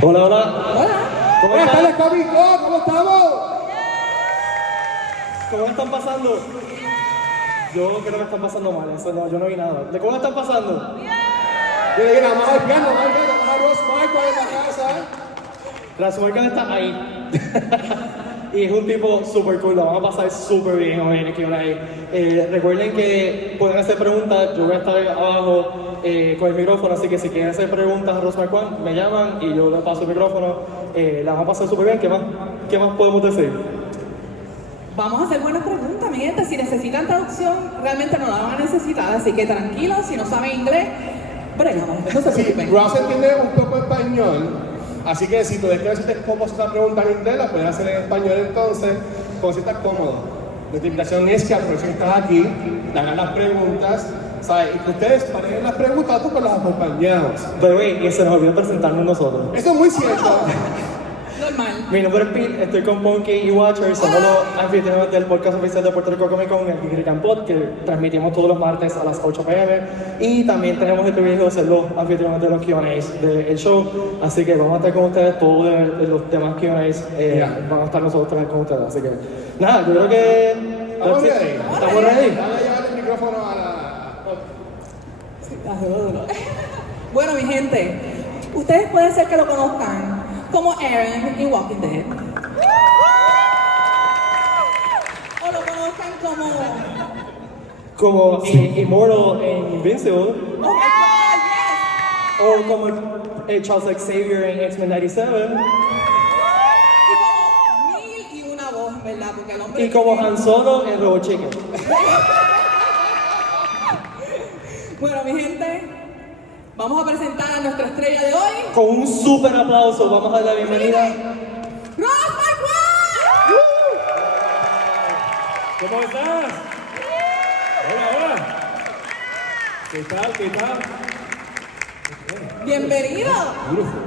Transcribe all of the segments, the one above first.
Hola, hola. Hola. ¿Cómo Buenas están? tardes, Comic Con, ¿cómo estamos? ¿Cómo están pasando? Yo creo que están pasando mal, eso no, yo no vi nada. ¿De cómo están pasando? Mira, vamos al piano, vamos a Ross Marquand en la casa. Ross Marquand está ahí. Y es un tipo súper cool, lo vamos a pasar súper bien hoy en el Q&A. Recuerden que pueden hacer preguntas, yo voy a estar abajo con el micrófono, así que si quieren hacer preguntas a Ross Marquand, me llaman y yo le paso el micrófono. La vamos a pasar súper bien, ¿qué más podemos decir? Vamos a hacer buenas preguntas, mi gente. Si necesitan traducción, realmente no la van a necesitar, así que tranquilos, si no saben inglés, bregamos, no se Sí, preocupen. Ross entiende un poco español, así que si tú después te cómo hacer una pregunta en inglés, la puedes hacer en español entonces, como si estás cómodo. Nuestra invitación es que aprovechen que estás aquí, te hagan las preguntas, ¿sabes? Y que ustedes paren las preguntas tú con los acompañados. Pero y se nos olvidó presentarnos nosotros. Eso es muy cierto. Normal. Mi nombre es Pete, estoy con Punky y Watcher, somos los anfitriones del podcast oficial de Puerto Rico Comic Con, el Geekrican Pod, que transmitimos todos los martes a las 8 p.m. Y también tenemos el privilegio de ser los anfitriones de los Q&As del show, así que vamos a estar con ustedes todos los demás Q&As, vamos a estar nosotros con ustedes, así que nada, yo creo que... ¿Estamos ready? ¿Estamos ready? Vamos a llevar el micrófono a la... Sí, está duro. Bueno, mi gente, ustedes pueden ser que lo conozcan como Eren en Walking Dead. O lo conozcan Como Immortal en Invincible, Oh my God, yes. o como Charles Xavier en X-Men 97, Y como mil y una voz, ¿verdad? Porque el hombre... y como Han Solo en Robot Chicken. Bueno, mi gente, vamos a presentar a nuestra estrella de hoy, Con un súper aplauso vamos a dar la bienvenida. Ross Marquand. ¿Cómo estás? Hola, hola. ¿Qué tal? ¿Qué tal? Bienvenido. Beautiful.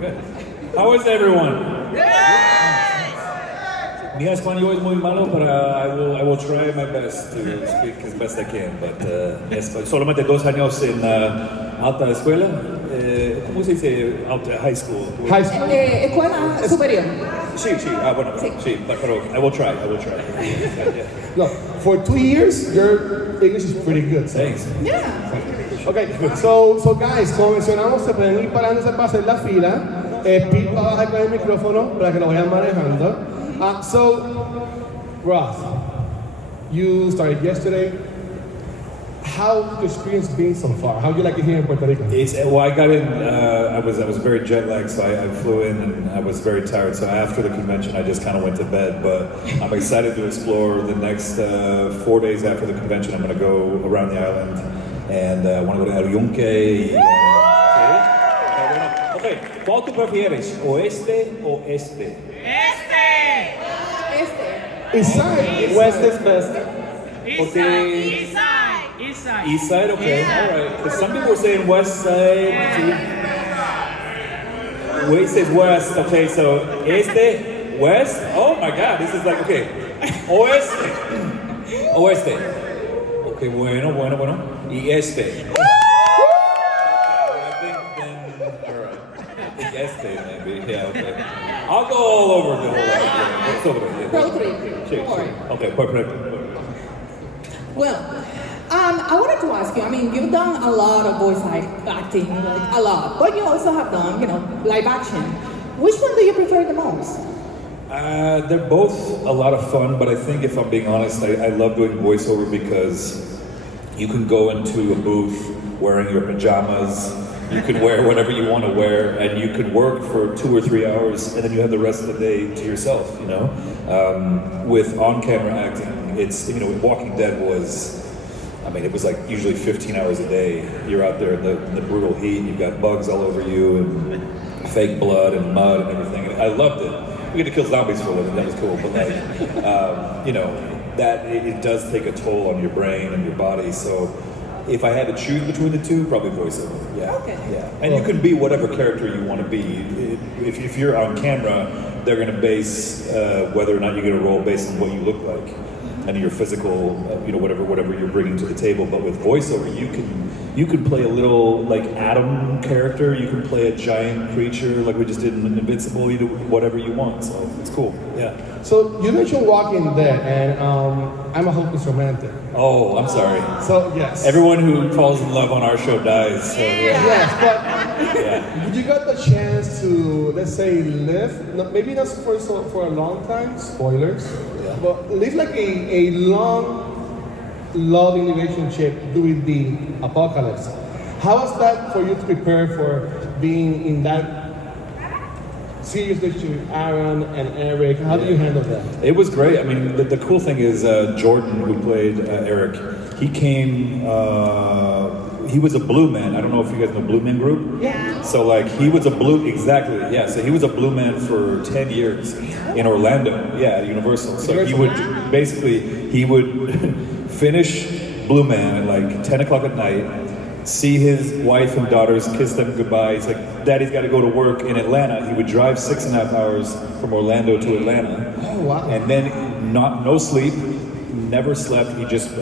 Good. How is everyone? Mi español es muy malo, pero I will try my best to speak as best I can. But solamente 2 años en alta escuela. ¿Cómo se dice? High school. High school. Escuela superior. Sí. Bueno, sí. Pero I will try. Yeah. No, for 2 years, your English is pretty good. So. Thanks. Yeah. Okay, so guys, como mencionamos, se pueden ir parándose para hacer la fila. Pete va a bajar con el micrófono para que lo vayan manejando. So, Ross, you started yesterday. How's the experience been so far? How do you like it here in Puerto Rico? I got in. I was very jet lagged, so I flew in and I was very tired. So after the convention, I just kind of went to bed. But I'm excited to explore the next 4 days after the convention. I'm going to go around the island and I want to go to Ayunque. Okay, ¿cuál tú prefieres? ¿Oeste o este? East side. West is best. Okay. East side. East side, okay, all right. Because some people were saying west side. Wait says west. Okay, so este, west. Oh my God, this is like okay. Oeste, oeste. Okay, bueno. Y este. Okay, I think then, all right. I think este maybe. Yeah, okay. I'll go all over the whole area. It's over there. Pro 3. Sí. Okay, perfect. Well, I wanted to ask you, I mean, you've done a lot of voice acting, like a lot, but you also have done, live action. Which one do you prefer the most? They're both a lot of fun, but I think if I'm being honest, I love doing voiceover because you can go into a booth wearing your pajamas, you can wear whatever you want to wear, and you can work for 2 or 3 hours, and then you have the rest of the day to yourself, With on-camera acting, it's, Walking Dead was, it was like usually 15 hours a day. You're out there in the brutal heat, you've got bugs all over you, and fake blood and mud and everything. And I loved it. We get to kill zombies for a living, that was cool, but that it does take a toll on your brain and your body, so if I had to choose between the two, probably voiceover. Yeah. Okay. Yeah. And you can be whatever character you want to be. If you're on camera, they're going to base whether or not you get a role based on what you look like and your physical, whatever you're bringing to the table. But with voiceover, you can you could play a little like Atom character, you can play a giant creature like we just did in Invincible, you do whatever you want, so it's cool, yeah. So you mentioned Walking Dead, and I'm a hopeless romantic. Oh, I'm sorry. So yes. Everyone who falls in love on our show dies, so yeah. Yes, but you got the chance to, let's say, live, maybe not for a long time, spoilers, but live like a long, loving relationship during the apocalypse. How was that for you to prepare for being in that serious relationship with Aaron and Eric? How do you handle that? It was great. I mean, the cool thing is Jordan, who played Eric, he came, he was a Blue Man. I don't know if you guys know Blue Man Group? Yeah. So like, he was a Blue, exactly, yeah. So he was a Blue Man for 10 years in Orlando, yeah, at Universal. So he would, basically, he would finish Blue Man at like 10 o'clock at night, see his wife and daughters, kiss them goodbye. He's like, Daddy's got to go to work in Atlanta. He would drive 6.5 hours from Orlando to Atlanta. Oh, wow. And then no sleep, never slept.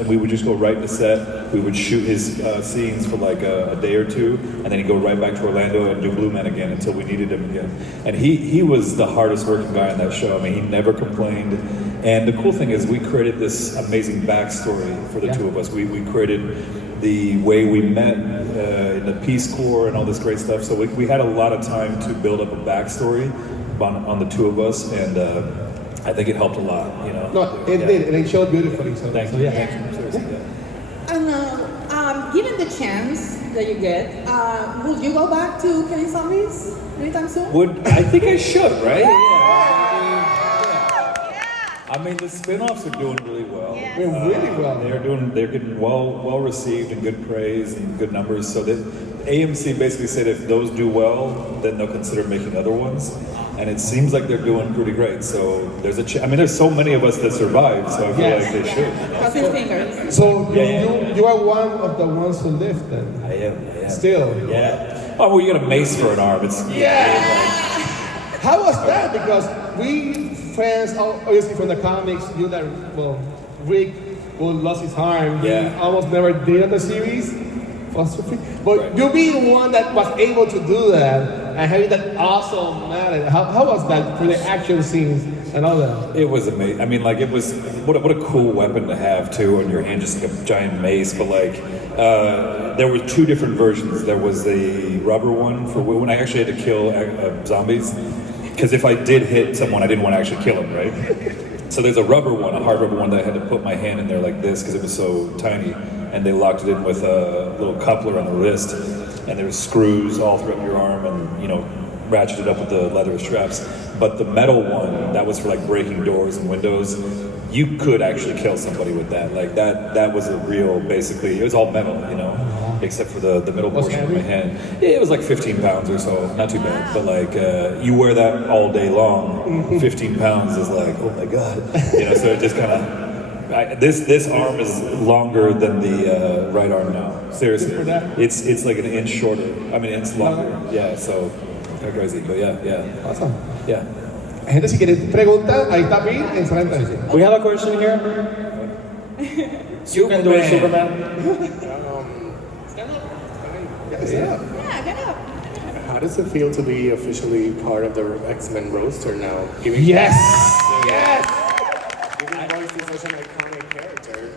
We would just go right to set. We would shoot his scenes for like a day or two, and then he'd go right back to Orlando and do Blue Man again until we needed him again. And he was the hardest working guy on that show. I mean, he never complained. And the cool thing is we created this amazing backstory for the two of us. We created the way we met in the Peace Corps and all this great stuff. So we had a lot of time to build up a backstory on the two of us, and I think it helped a lot, you know. No, it did, and it showed beautifully. So Thank you. yeah. Thank you. Seriously, yeah. And given the chance that you get, will you go back to killing zombies anytime soon? I think I should, right? Yeah. I mean, the spin-offs are doing really well. Yeah. Doing really well. They're getting well received and good praise and good numbers. So that AMC basically said if those do well, then they'll consider making other ones. And it seems like they're doing pretty great. So there's I mean, there's so many of us that survived, so I feel like they should. Cross his fingers. So you are one of the ones who lived then. I am. Still. Yeah. Oh, well, you got a mace for an arm. It's How was that? Because we friends, obviously from the comics, knew that, well, Rick lost his arm. He almost never did on the series. But you being one that was able to do that and having that awesome mallet, how was that for the action scenes and all that? It was amazing. I mean, like, it was, what a cool weapon to have, too, on your hand, just like a giant mace. But, like, there were two different versions. There was the rubber one for when I actually had to kill zombies. Because if I did hit someone, I didn't want to actually kill him, right? So there's a rubber one, a hard rubber one that I had to put my hand in there like this because it was so tiny. And they locked it in with a little coupler on the wrist. And there's screws all throughout your arm and, you know, ratcheted up with the leather straps. But the metal one, that was for like breaking doors and windows. You could actually kill somebody with that. Like that was a real, basically, it was all metal, you know, except for the middle portion of my hand. Yeah, it was like 15 pounds or so, not too bad. But like, you wear that all day long, 15 pounds is like, oh my God. You know, so it just kind of, this arm is longer than the right arm now. Seriously. It's like an inch shorter. I mean, it's longer. Yeah, so, kind of crazy, but yeah. Awesome. Yeah. Gente, si quieres preguntar, ahí está Bill en frente. We have a question here. You can do it, Superman. Yeah, get up. How does it feel to be officially part of the X-Men roster now? Yes! Giving voice to such an iconic character.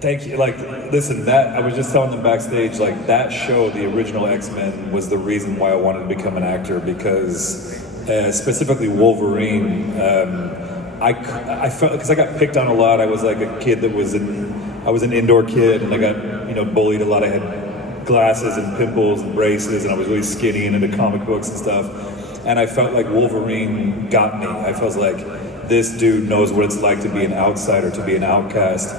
Thank you. Like, listen, I was just telling them backstage, like, that show, the original X-Men, was the reason why I wanted to become an actor, because specifically Wolverine, I felt, because I got picked on a lot. I was like a kid I was an indoor kid, and I got, you know, bullied a lot. I had glasses and pimples and braces, and I was really skinny and into comic books and stuff. And I felt like Wolverine got me. I felt like this dude knows what it's like to be an outsider, to be an outcast.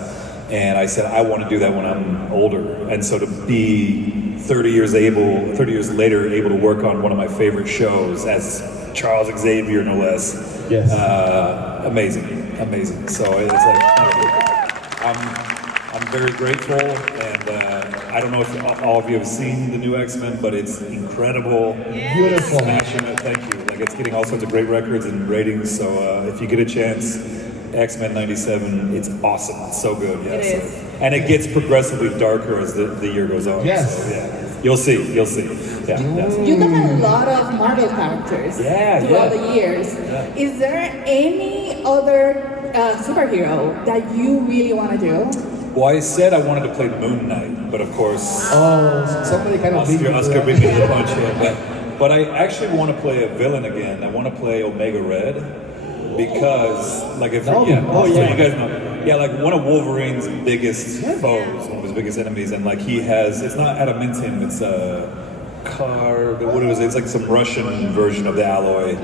And I said, I want to do that when I'm older. And so to be 30 years later, able to work on one of my favorite shows as Charles Xavier, no less. Yes. Amazing. So it's like, I'm very grateful, and I don't know if all of you have seen the new X-Men, but it's incredible. Beautiful. Smashing it. Thank you. Like, it's getting all sorts of great records and ratings. So if you get a chance, X-Men '97. It's awesome. It's so good. Yeah, It so- is. and it gets progressively darker as the year goes on. Yes. So, yeah. You'll see. You'll see. Yeah. yeah. You've done a lot of Marvel characters Yeah, throughout yeah. the years. Is there any other superhero that you really want to do? Well, I said I wanted to play Moon Knight, but of course, Oh, somebody kind of beat me to Oscar that. beat me to the punch. Yeah, but I actually want to play a villain again. I want to play Omega Red because, like, if Oh, yeah, oh, so yeah. you guys know, yeah, like one of Wolverine's biggest foes, one of his biggest enemies, and like he has, it's not adamantium, it's a card. What is it? It's like some Russian version of the alloy.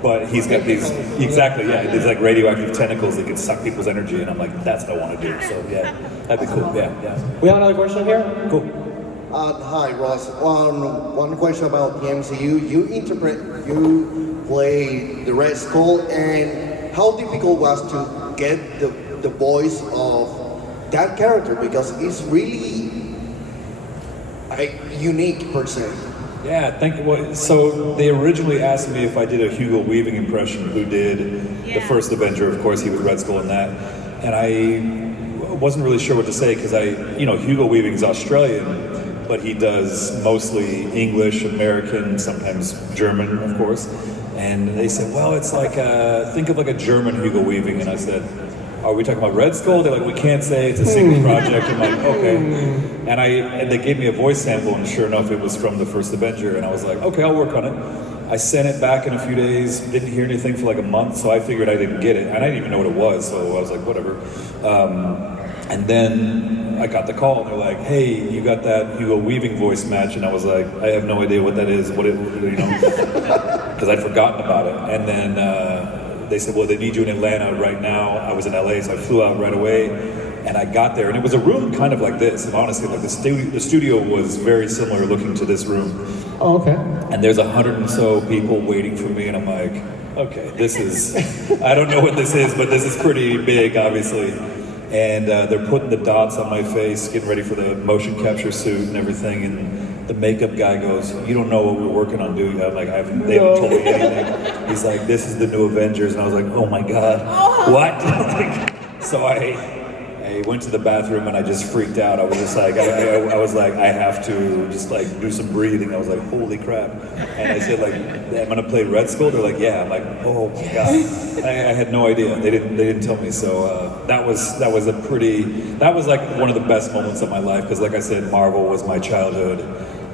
But he's got these, exactly, yeah, these like radioactive tentacles that can suck people's energy, and I'm like, that's what I want to do. So yeah, that'd be cool. Yeah, yeah. We have another question here. Cool. Hi, Ross. One question about the MCU. You play the Red Skull, and how difficult was to get the voice of that character, because it's really unique per se. Yeah, thank you. Well, so they originally asked me if I did a Hugo Weaving impression, who did the first Avenger. Of course, he was Red Skull in that. And I wasn't really sure what to say because Hugo Weaving's Australian, but he does mostly English, American, sometimes German, of course. And they said, well, it's like, think of like a German Hugo Weaving. And I said, are we talking about Red Skull? They're like, we can't say, it's a secret project. I'm like, okay. And they gave me a voice sample, and sure enough, it was from the first Avenger. And I was like, okay, I'll work on it. I sent it back in a few days, didn't hear anything for like a month, so I figured I didn't get it. And I didn't even know what it was, so I was like, whatever. And then I got the call, and they're like, hey, you got that Hugo Weaving voice match? And I was like, I have no idea what that is, because I'd forgotten about it. And then they said, well, they need you in Atlanta right now. I was in LA, so I flew out right away. And I got there, and it was a room kind of like this. And honestly, like the studio was very similar looking to this room. Oh, okay. And there's 100 and so people waiting for me, and I'm like, okay, this is, I don't know what this is, but this is pretty big, obviously. And they're putting the dots on my face, getting ready for the motion capture suit and everything. And the makeup guy goes, you don't know what we're working on doing. I'm like, they haven't told me anything. He's like, this is the new Avengers. And I was like, oh my God, what? So I went to the bathroom and I just freaked out. I was just like, I was like, I have to just like do some breathing. I was like, holy crap. And I said like, I'm gonna play Red Skull. They're like, yeah. I'm like, oh my God. I had no idea. They didn't tell me. So that was like one of the best moments of my life. Because like I said, Marvel was my childhood.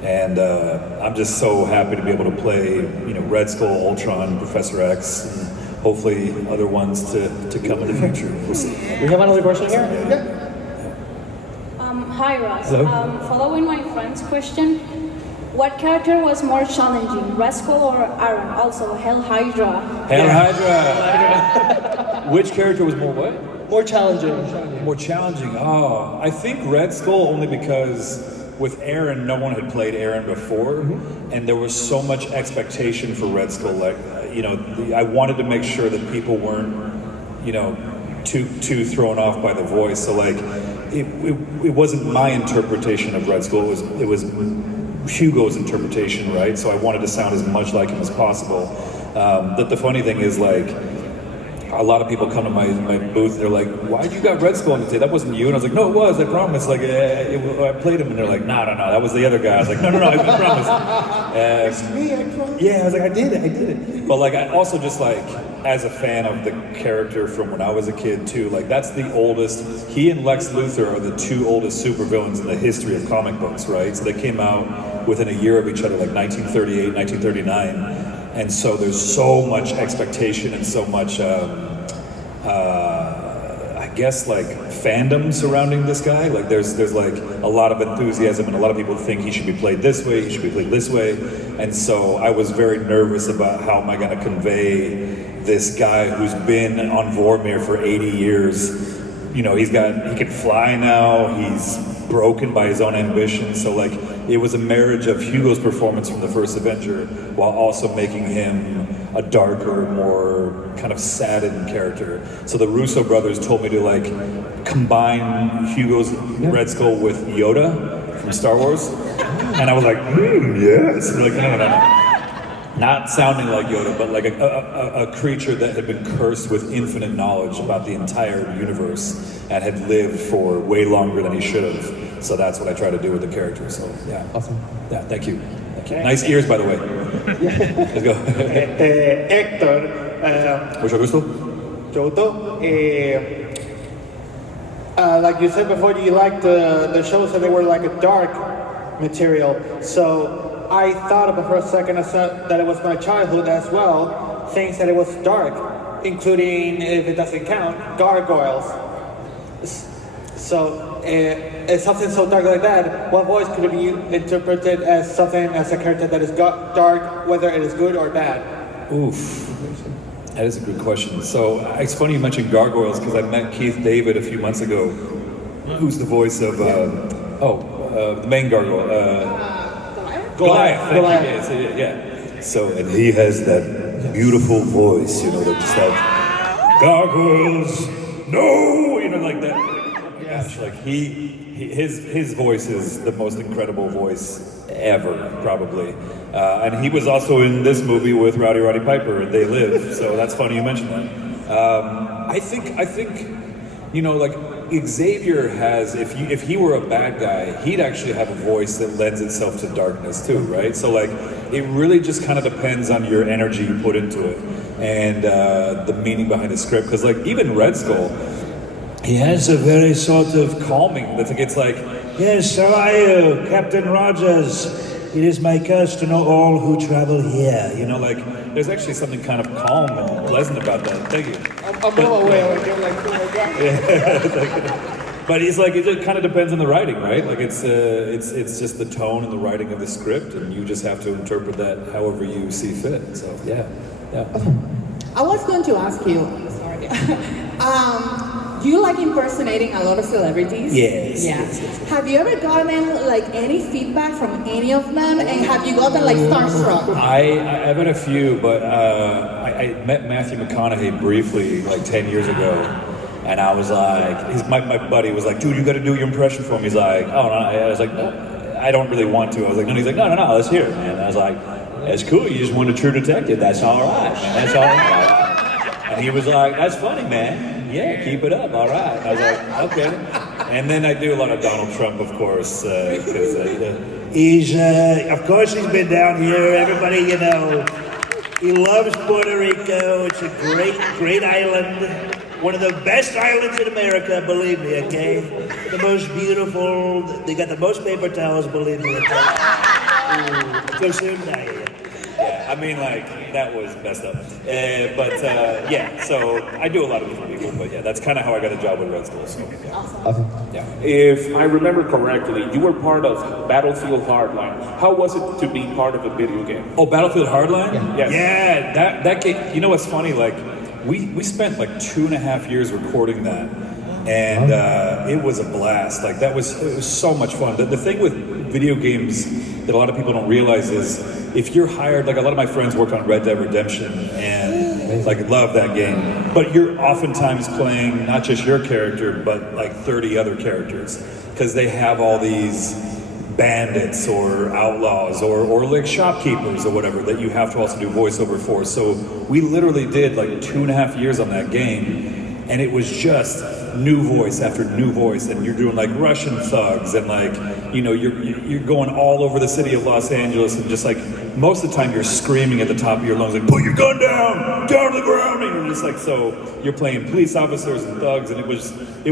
And I'm just so happy to be able to play, Red Skull, Ultron, Professor X, and hopefully other ones to come in the future. We'll see. We have another question here. Hi Ross. Hello. Following my friend's question, what character was more challenging, Red Skull or Aaron? Also, Hell Hydra. Hail Hydra! Which character was more what? More challenging. More challenging. Oh, I think Red Skull only because with Aaron, no one had played Aaron before, and there was so much expectation for Red Skull. Like, I wanted to make sure that people weren't, too thrown off by the voice. So like, it wasn't my interpretation of Red Skull. It was Hugo's interpretation, right? So I wanted to sound as much like him as possible. The funny thing is like, a lot of people come to my booth, they're like, why you got Red Skull on the tape? That wasn't you. And I was like, no, it was, I promise. Like, I played him, and they're like, no, that was the other guy. I was like, no, I promise. It's me, I promise. Yeah, I was like, I did it. But like, I also just like, as a fan of the character from when I was a kid too, like that's the oldest, he and Lex Luthor are the two oldest supervillains in the history of comic books, right? So they came out within a year of each other, like 1938, 1939. And so there's so much expectation and so much, I guess, like fandom surrounding this guy. Like there's like a lot of enthusiasm, and a lot of people think he should be played this way, he should be played this way. And so I was very nervous about how am I going to convey this guy who's been on Vormir for 80 years. He can fly now, he's broken by his own ambition. So like, it was a marriage of Hugo's performance from the first Avenger while also making him a darker, more kind of saddened character. So the Russo brothers told me to like combine Hugo's Red Skull with Yoda from Star Wars. And I was like, yes. And they're like, no. not sounding like Yoda, but like a creature that had been cursed with infinite knowledge about the entire universe and had lived for way longer than he should have. So that's what I try to do with the character. So yeah, Awesome. yeah, thank you. Nice ears, by the way. Let's go. Héctor, Mucho gusto. Joto, like you said before, you liked the shows that they were like a dark material. So I thought about for a second that it was my childhood as well, things that it was dark, including, if it doesn't count, gargoyles. So it's something so dark like that, what voice could it be interpreted as something, as a character that is dark, whether it is good or bad? Oof. That is a good question. So it's funny you mentioned gargoyles because I met Keith David a few months ago, who's the voice of the main gargoyle, Goliath. Thank you. Yeah. So and he has that beautiful voice, you know, that just like gargoyles, no, you know, like that. Oh my gosh, like his voice is the most incredible voice ever, probably. And he was also in this movie with Rowdy Piper, They Live. So that's funny you mentioned that. I think, you know, like Xavier has, if he were a bad guy, he'd actually have a voice that lends itself to darkness too, right? So like, it really just kind of depends on your energy you put into it and the meaning behind the script. Because like even Red Skull, he has a very sort of calming. It's like, yes, how are you, Captain Rogers? It is my curse to know all who travel here. You know, like, there's actually something kind of calm and pleasant about that. Thank you. I'm away when you're like, oh my God. Yeah. But it's like, it kind of depends on the writing, right? Like, it's just the tone and the writing of the script, and you just have to interpret that however you see fit. So, yeah. I was going to ask you, sorry. Do you like impersonating a lot of celebrities? Yes. Yeah. Have you ever gotten like any feedback from any of them, and have you gotten like starstruck? I've had a few, but I met Matthew McConaughey briefly like 10 years ago, and I was like, my buddy was like, dude, you got to do your impression for him. He's like, oh no. I was like, no, I don't really want to. I was like, no. He's like, no, let's hear it, man. I was like, that's cool. You just want a true detective. That's all right, man. That's all right. And he was like, that's funny, man. Yeah, keep it up, all right. I was like, okay. And then I do a lot of Donald Trump, of course, because of course he's been down here. Everybody, you know, he loves Puerto Rico. It's a great island. One of the best islands in America, believe me, okay? The most beautiful, they got the most paper towels, believe me, okay? Go soon, yeah, I mean, like, that was messed up. Yeah, so I do a lot of different people, but yeah, that's kind of how I got a job with Red Skull. So, yeah. Awesome. Yeah. If I remember correctly, you were part of Battlefield Hardline. How was it to be part of a video game? Oh, Battlefield Hardline? Yes. Yeah, that game, you know what's funny? Like, we spent like 2.5 years recording that, and it was a blast. Like, it was so much fun. The thing with video games that a lot of people don't realize is if you're hired, like a lot of my friends worked on Red Dead Redemption and like love that game, but you're oftentimes playing not just your character, but like 30 other characters, because they have all these bandits or outlaws or like shopkeepers or whatever that you have to also do voiceover for. So we literally did like 2.5 years on that game, and it was just new voice after new voice, and you're doing like Russian thugs, and like, you know, you're going all over the city of Los Angeles, and just like most of the time you're screaming at the top of your lungs like, put your gun down to the ground, and you're just like, so you're playing police officers and thugs, and it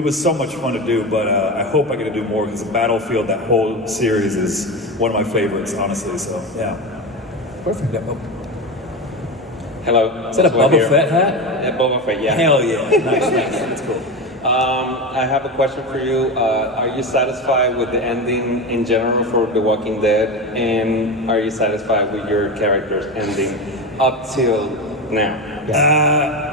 was so much fun to do. But I hope I get to do more, because Battlefield, that whole series, is one of my favorites, honestly. So yeah, perfect. Yeah. Hello. Is that a Boba Fett hat? Yeah, Boba Fett, yeah. Hell yeah, nice, that's cool. I have a question for you. Are you satisfied with the ending in general for The Walking Dead? And are you satisfied with your character's ending up till now?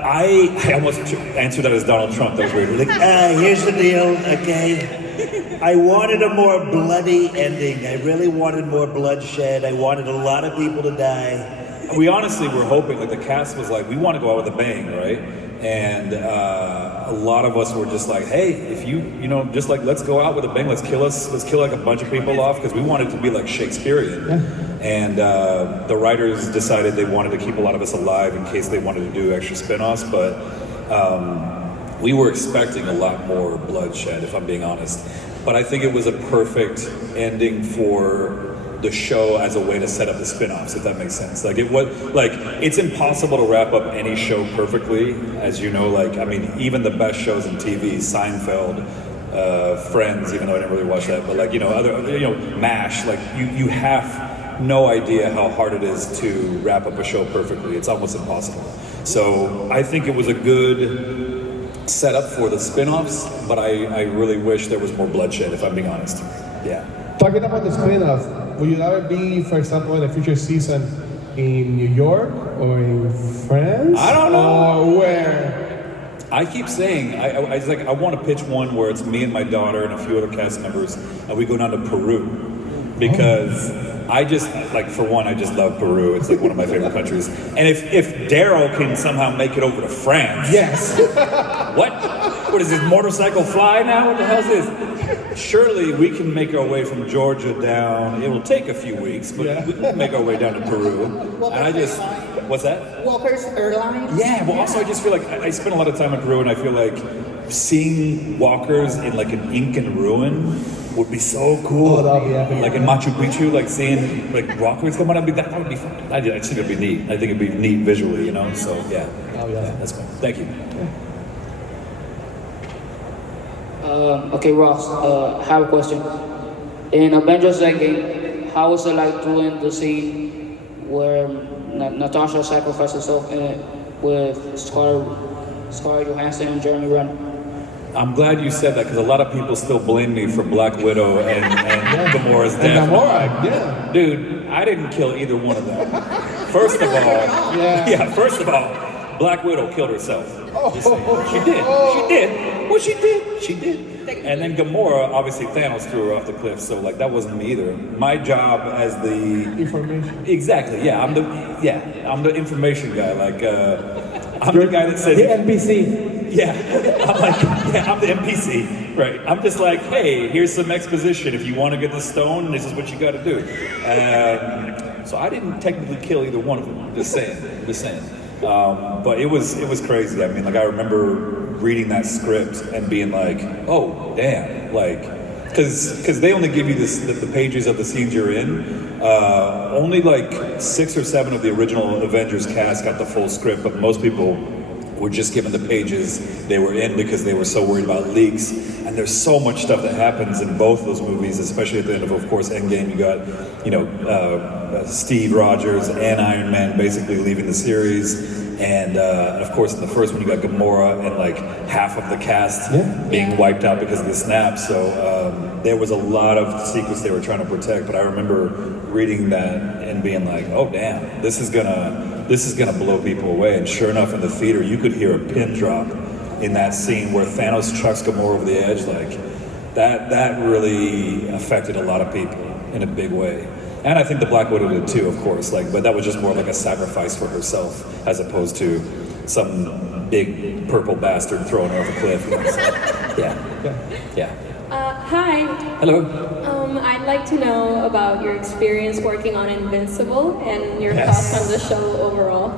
I almost answered that as Donald Trump. That was weird. Like, here's the deal, okay? I wanted a more bloody ending. I really wanted more bloodshed. I wanted a lot of people to die. We honestly were hoping, like the cast was like, we want to go out with a bang, right? And a lot of us were just like, hey, if you know, just like, let's go out with a bang, let's kill like a bunch of people off, because we wanted to be like Shakespearean. And the writers decided they wanted to keep a lot of us alive in case they wanted to do extra spin-offs, but we were expecting a lot more bloodshed, if I'm being honest. But I think it was a perfect ending for the show as a way to set up the spin-offs, if that makes sense. Like it's impossible to wrap up any show perfectly, as you know. Like, I mean, even the best shows in TV, Seinfeld, Friends, even though I didn't really watch that, but like, you know, MASH, like you have no idea how hard it is to wrap up a show perfectly. It's almost impossible. So I think it was a good setup for the spin-offs, but I really wish there was more bloodshed, if I'm being honest. Yeah. Talking about the spin-off, would you rather be, for example, in a future season in New York or in France? I don't know. Or where? I keep saying, I want to pitch one where it's me and my daughter and a few other cast members, and we go down to Peru. Because I just love Peru. It's like one of my favorite countries. And if Daryl can somehow make it over to France. Yes. What is this, motorcycle fly now? What the hell is this? Surely we can make our way from Georgia down. It will take a few weeks, but we can make our way down to Peru. What's that? Walker's Airlines. Yeah, well also I just feel like I spent a lot of time in Peru, and I feel like seeing walkers in like an Incan ruin would be so cool. Like in Machu Picchu, like seeing like walkers come out, that would be fun. I think it'd be neat. I think it'd be neat visually, you know? So yeah. That's fun. Thank you. Okay, Ross, I have a question. In Avengers Endgame, how was it like doing the scene where Natasha sacrificed herself with Scarlett Johansson and Jeremy Renner? I'm glad you said that, because a lot of people still blame me for Black Widow and Gamora's death. And Gamora, yeah. Dude, I didn't kill either one of them. First of all, Black Widow killed herself. She did. Well, she did. And then Gamora, obviously Thanos threw her off the cliff, so like that wasn't me either. My job as the information. Exactly. Yeah, I'm the information guy. Like I'm the guy that says the NPC. Yeah, I'm the NPC, right? I'm just like, hey, here's some exposition. If you want to get the stone, this is what you got to do. So I didn't technically kill either one of them. Just saying. But it was crazy. I mean, like I remember reading that script and being like, oh damn, like, because they only give you the pages of the scenes you're in. Only like 6 or 7 of the original Avengers cast got the full script, but most people were just given the pages they were in because they were so worried about leaks. And there's so much stuff that happens in both those movies, especially at the end of course, Endgame. You got, Steve Rogers and Iron Man basically leaving the series. And of course, in the first one, you got Gamora and like half of the cast being wiped out because of the snap. So there was a lot of secrets they were trying to protect. But I remember reading that and being like, oh damn, this is gonna blow people away. And sure enough, in the theater, you could hear a pin drop in that scene where Thanos chucks Gamora over the edge. Like that really affected a lot of people in a big way. And I think the Black Widow did too, of course. Like, but that was just more like a sacrifice for herself, as opposed to some big purple bastard throwing her off a cliff. Yeah. Hi. Hello. I'd like to know about your experience working on Invincible and your thoughts on the show overall.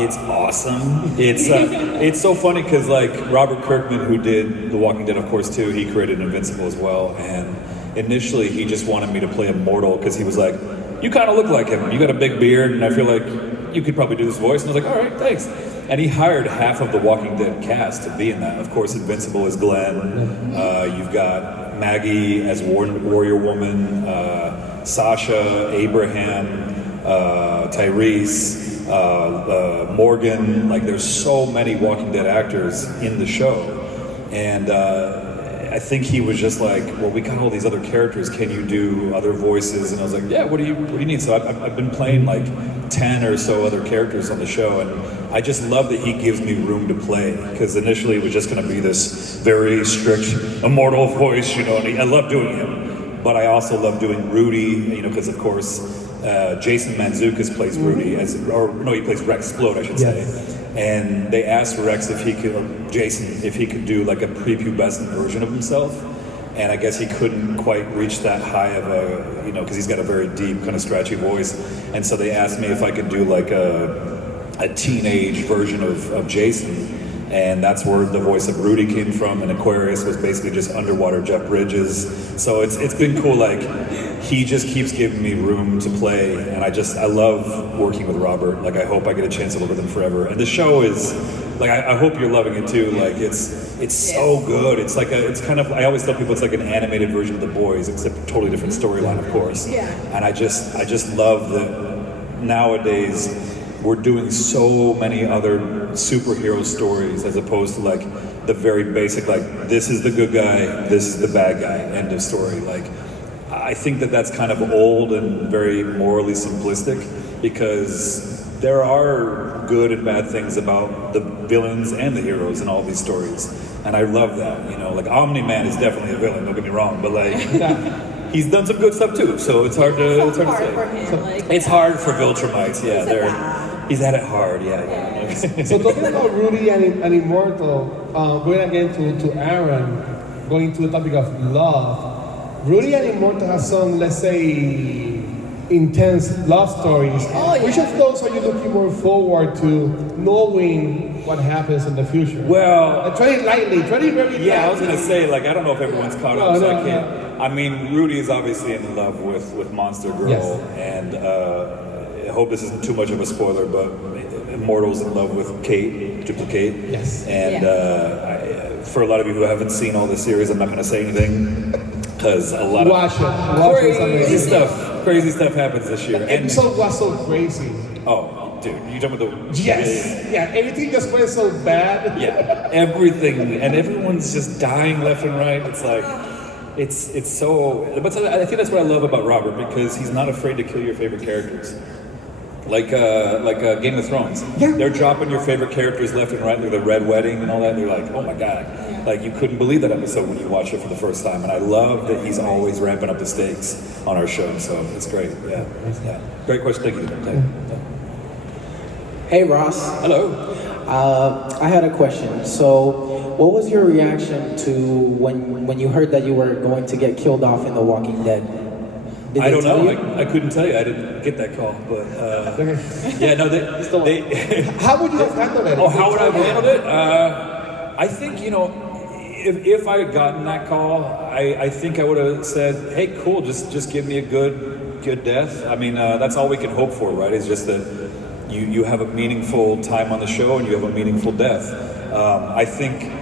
It's awesome. It's so funny because like Robert Kirkman, who did The Walking Dead, of course, too, he created Invincible as well. And initially, he just wanted me to play Immortal because he was like, you kind of look like him. You got a big beard, and I feel like you could probably do this voice. And I was like, all right, thanks. And he hired half of the Walking Dead cast to be in that. Of course, Invincible is Glenn. You've got Maggie as Warrior Woman, Sasha, Abraham, Tyrese, Morgan. Like, there's so many Walking Dead actors in the show. And I think he was just like, well, we got all these other characters. Can you do other voices? And I was like, yeah, what do you need? So I've been playing like 10 or so other characters on the show, and I just love that he gives me room to play, because initially it was just going to be this very strict immortal voice, and I love doing him, but I also love doing Rudy, because of course Jason Mantzoukas plays Rudy, he plays Rex Splode, I should say. And they asked Rex if he could do like a prepubescent version of himself. and I guess he couldn't quite reach that high of a, you know, because he's got a very deep, kind of scratchy voice, and so they asked me if I could do like a teenage version of Jason. And that's where the voice of Rudy came from, and Aquarius was basically just underwater Jeff Bridges. So it's been cool, like, he just keeps giving me room to play, and I love working with Robert. Like, I hope I get a chance to work with him forever. And the show is, like, I hope you're loving it too. Like, it's so good. It's like it's kind of, I always tell people it's like an animated version of The Boys, except a totally different storyline, of course. Yeah. And I just love that nowadays, we're doing so many other superhero stories as opposed to like the very basic, like this is the good guy, this is the bad guy, end of story. Like, I think that's kind of old and very morally simplistic, because there are good and bad things about the villains and the heroes in all these stories. And I love that, you know, like Omni-Man is definitely a villain, don't get me wrong, but like, he's done some good stuff too, so it's hard to say. For him, like, It's hard for Viltrumites, yeah. He's at it hard, yeah. So talking about Rudy and Immortal, going again to Aaron, going to the topic of love, Rudy and Immortal have some, let's say, intense love stories. Oh, yeah. Which of those are you looking more forward to knowing what happens in the future? Well, tread it lightly, tread it very lightly. Yeah, I was gonna say, like, I don't know if everyone's caught up, so I can't. I mean, Rudy is obviously in love with Monster Girl, Yes. and I hope this isn't too much of a spoiler, but Immortal's in love with Kate, Duplicate. Yes. And for a lot of you who haven't seen all the series, I'm not gonna say anything, because a lot of crazy stuff happens this year. The episode was so crazy. Oh, dude, you talking about the... Yes. Yeah, everything just went so bad. Yeah, everything, and everyone's just dying left and right. It's like, it's so, but I think that's what I love about Robert, because he's not afraid to kill your favorite characters. Like Game of Thrones. Yeah. They're dropping your favorite characters left and right, like the Red Wedding and all that. They're like, oh my God. Like, you couldn't believe that episode when you watch it for the first time. And I love that he's always ramping up the stakes on our show. So it's great. Yeah. Great question. Thank you. Hey, Ross. Hello. I had a question. So, what was your reaction to when you heard that you were going to get killed off in The Walking Dead? Did I they don't tell know. you? I couldn't tell you. I didn't get that call. But yeah, no. They How would you have handled it? Oh, how would I have handled it? I think, you know, if I had gotten that call, I think I would have said, "Hey, cool. Just give me a good death." I mean, that's all we can hope for, right? Is just that you have a meaningful time on the show and you have a meaningful death. I think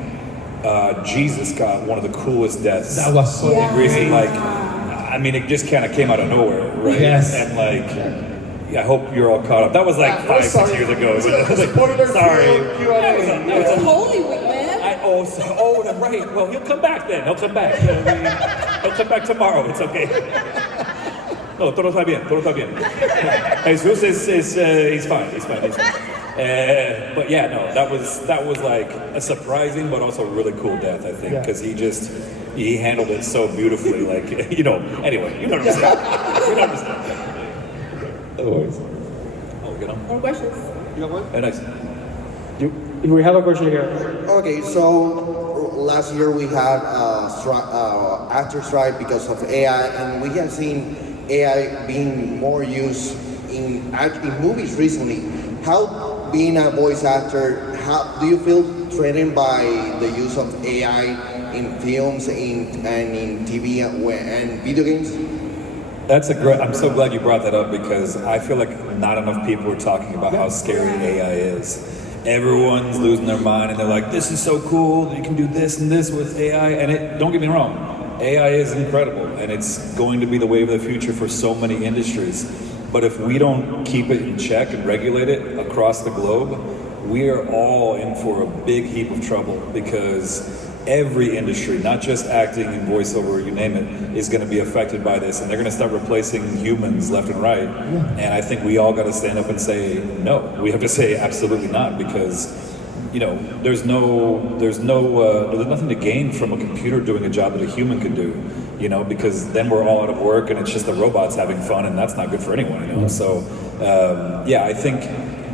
Jesus got one of the coolest deaths. That was so recent. Like, I mean, it just kind of came out of nowhere, right? Yes. And like, I hope you're all caught up. That was like 5-6 years ago. Sorry. It was Holy Week, man. Right. Well, he'll come back then. He'll come back. He'll come back tomorrow. It's okay. No, todo está bien. Todo está bien. Jesus he's fine. He's fine. But yeah, no, that was like a surprising but also really cool death, I think, because he handled it so beautifully. Like, you know. Anyway, you don't understand. You don't understand. No worries. Oh, get on. More questions? You got one? Hey, nice. We have a question here. Okay, so last year we had actor strike because of AI, and we have seen AI being more used in movies recently. How, being a voice actor, how do you feel threatened by the use of AI in films and in TV and video games? That's I'm so glad you brought that up, because I feel like not enough people are talking about how scary AI is. Everyone's losing their mind and they're like, this is so cool, you can do this and this with AI. And don't get me wrong, AI is incredible and it's going to be the wave of the future for so many industries. But if we don't keep it in check and regulate it across the globe, we are all in for a big heap of trouble, because every industry, not just acting and voiceover, you name it, is going to be affected by this, and they're going to start replacing humans left and right. And I think we all got to stand up and say no. We have to say absolutely not, because you know there's nothing to gain from a computer doing a job that a human could do. You know, because then we're all out of work and it's just the robots having fun, and that's not good for anyone. You know, so yeah, I think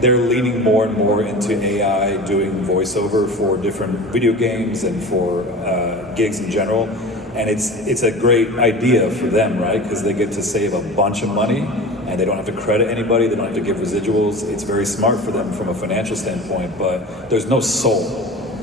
they're leaning more and more into AI doing voiceover for different video games and for gigs in general. And it's a great idea for them, right? Because they get to save a bunch of money, and they don't have to credit anybody. They don't have to give residuals. It's very smart for them from a financial standpoint, but there's no soul,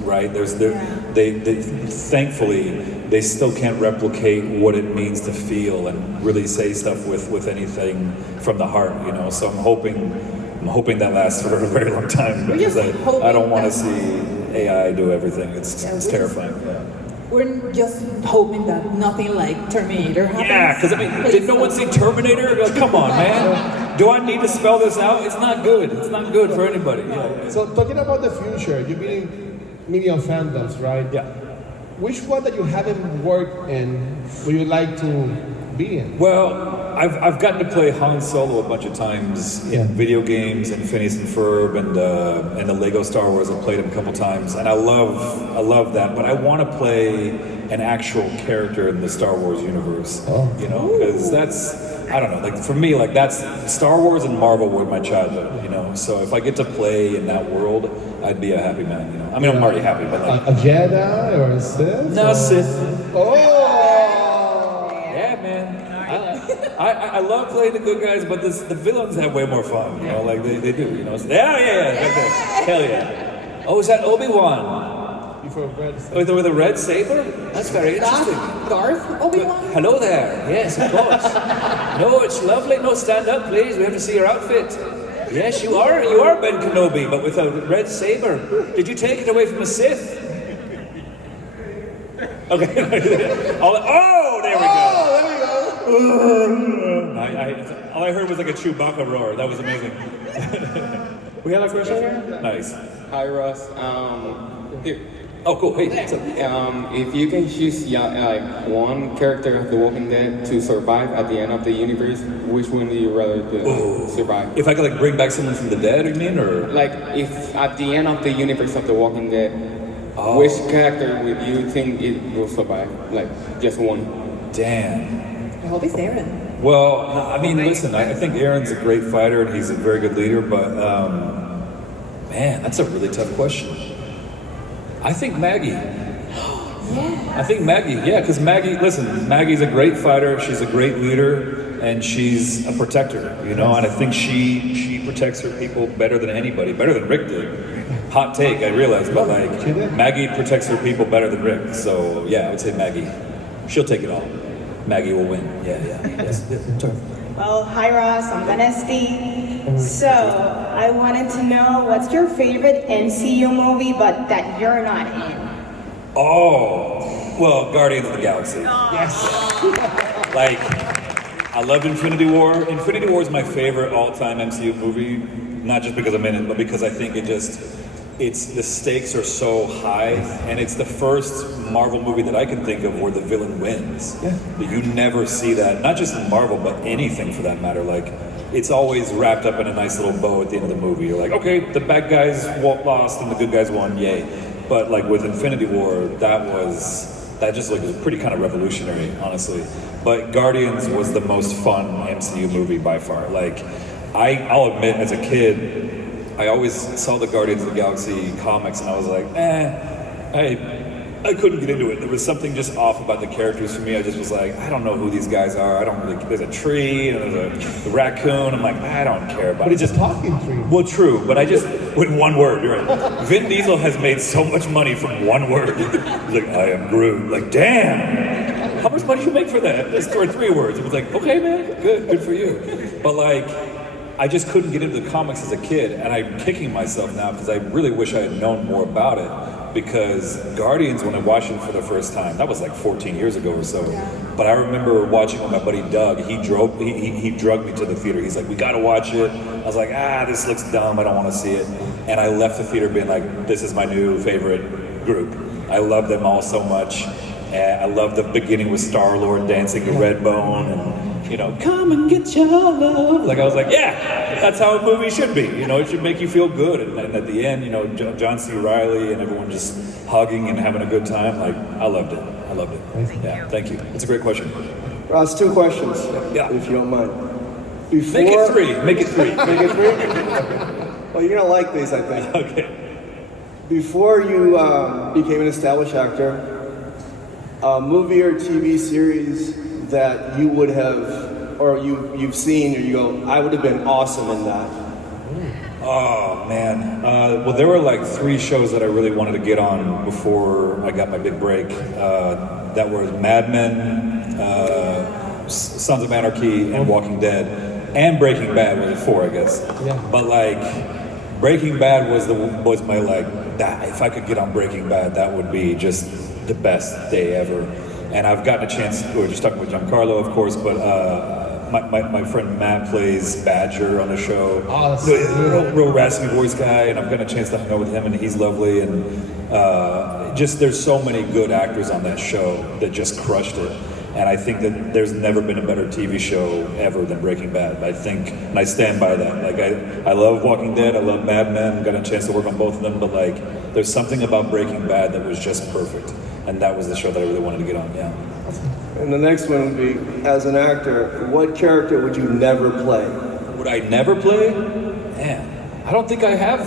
right? They thankfully they still can't replicate what it means to feel and really say stuff with anything from the heart, you know. So I'm hoping that lasts for a very long time, because I don't want to see AI do everything. It's terrifying. Yeah. We're just hoping that nothing like Terminator happens. Yeah, because I mean, did no one see Terminator? Like, come on, man. Do I need to spell this out? It's not good. It's not good for anybody. Yeah. So talking about the future, you've been in media fandoms, right? Yeah. Which one that you haven't worked in would you like to be in? Well, I've gotten to play Han Solo a bunch of times in video games, and Phineas and Ferb, and the Lego Star Wars. I've played them a couple times, and I love that. But I want to play an actual character in the Star Wars universe. You know, because I don't know. Like for me, like that's Star Wars and Marvel were my childhood. You know, so if I get to play in that world, I'd be a happy man. You know, I mean, I'm already happy, but like a Jedi or a Sith? No, Sith. Oh. Yeah, man. I love playing the good guys, but the villains have way more fun, you know, like they do, you know. So, yeah. Hell yeah. Oh, is that Obi-Wan? With a red saber? That's very interesting. Darth Obi-Wan? Hello there. Yes, of course. No, it's lovely. No, stand up, please. We have to see your outfit. Yes, you are Ben Kenobi, but with a red saber. Did you take it away from a Sith? Okay. Oh, there we go. All I heard was like a Chewbacca roar. That was amazing. We have a question here? Nice. Hi, Ross. Here. Oh, cool. Hey. If you can choose like one character of The Walking Dead to survive at the end of the universe, which one do you rather survive? If I could like bring back someone from the dead, you mean, or like if at the end of the universe of The Walking Dead, which character would you think it will survive? Like just one. Damn. I hope it's Aaron. Well, I mean, listen, I think Aaron's a great fighter and he's a very good leader, but man, that's a really tough question. I think Maggie. I think Maggie, yeah, because Maggie's a great fighter, she's a great leader, and she's a protector, you know, and I think she protects her people better than anybody, better than Rick did. Hot take, I realize, but like, Maggie protects her people better than Rick, so yeah, I would say Maggie. She'll take it all. Maggie will win. Yes. Well, hi Ross, I'm Vanesti. So, I wanted to know what's your favorite MCU movie but that you're not in? Oh, well, Guardians of the Galaxy. Yes. Like, I love Infinity War. Infinity War is my favorite all-time MCU movie, not just because I'm in it, but because I think the stakes are so high, and it's the first Marvel movie that I can think of where the villain wins. Yeah. You never see that, not just in Marvel, but anything for that matter. Like, it's always wrapped up in a nice little bow at the end of the movie. You're like, okay, the bad guys lost and the good guys won, yay. But like with Infinity War, that just like was pretty kind of revolutionary, honestly. But Guardians was the most fun MCU movie by far. Like, I'll admit, as a kid, I always saw the Guardians of the Galaxy comics and I was like, I couldn't get into it. There was something just off about the characters for me. I just was like, I don't know who these guys are. There's a tree and there's a raccoon. I'm like, I don't care about it. But it's just talking tree. Well, true, but with one word, you're right. Vin Diesel has made so much money from one word. He's like, I am Groot. Like, damn. How much money did you make for that? That's 3 words. It was like, okay, man, good for you. But like, I just couldn't get into the comics as a kid, and I'm kicking myself now because I really wish I had known more about it. Because Guardians, when I watched it for the first time, that was like 14 years ago or so. But I remember watching with my buddy Doug. He drugged me to the theater. He's like, we gotta watch it. I was like, this looks dumb. I don't want to see it. And I left the theater being like, this is my new favorite group. I love them all so much. And I love the beginning with Star-Lord dancing to Redbone and, you know, come and get your love. Like, I was like, yeah, that's how a movie should be. You know, it should make you feel good. And at the end, you know, John C. Reilly and everyone just hugging and having a good time. Like, I loved it. Thank you. It's a great question. Ross, 2 questions, if you don't mind. Make it 3. Make it 3? Well, you're gonna like these, I think. Okay. Before you became an established actor, a movie or TV series that you would have, or you've seen, or you go, I would have been awesome in that? Oh man, well there were like 3 shows that I really wanted to get on before I got my big break. That were Mad Men, Sons of Anarchy, and Walking Dead, and Breaking Bad was 4, I guess. Yeah. But like Breaking Bad was my like that. If I could get on Breaking Bad, that would be just the best day ever. And I've gotten a chance. We were just talking with Giancarlo, of course, but. My friend Matt plays Badger on the show. Oh, that's real raspy voice guy, and I've gotten a chance to hang out with him, and he's lovely. And just there's so many good actors on that show that just crushed it. And I think that there's never been a better TV show ever than Breaking Bad. I think, and I stand by that. Like I love Walking Dead, I love Mad Men. Got a chance to work on both of them, but like there's something about Breaking Bad that was just perfect, and that was the show that I really wanted to get on. Yeah. And the next one would be, as an actor, what character would you never play? Would I never play? Man, I don't think I have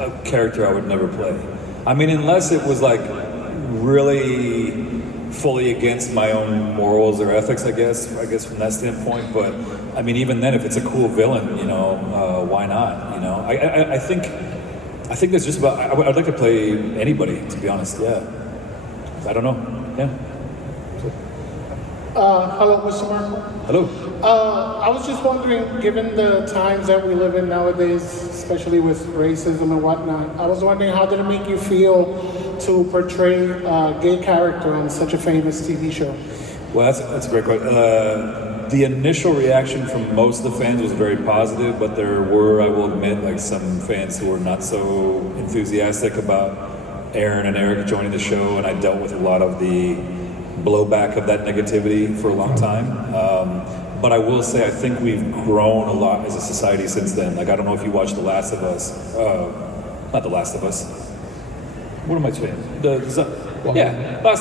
a character I would never play. I mean, unless it was like really fully against my own morals or ethics, I guess from that standpoint. But I mean, even then, if it's a cool villain, you know, why not? You know, I think that's just about. I'd like to play anybody, to be honest. Yeah, I don't know. Yeah. Hello, Mr. Marquand. Hello. I was just wondering, given the times that we live in nowadays, especially with racism and whatnot, I was wondering how did it make you feel to portray a gay character on such a famous TV show? Well, that's a great question. The initial reaction from most of the fans was very positive, but there were, I will admit, like some fans who were not so enthusiastic about Aaron and Eric joining the show, and I dealt with a lot of the blowback of that negativity for a long time. But I will say, I think we've grown a lot as a society since then. Like, I don't know if you watched The Last of Us. Not The Last of Us. What am I saying? Last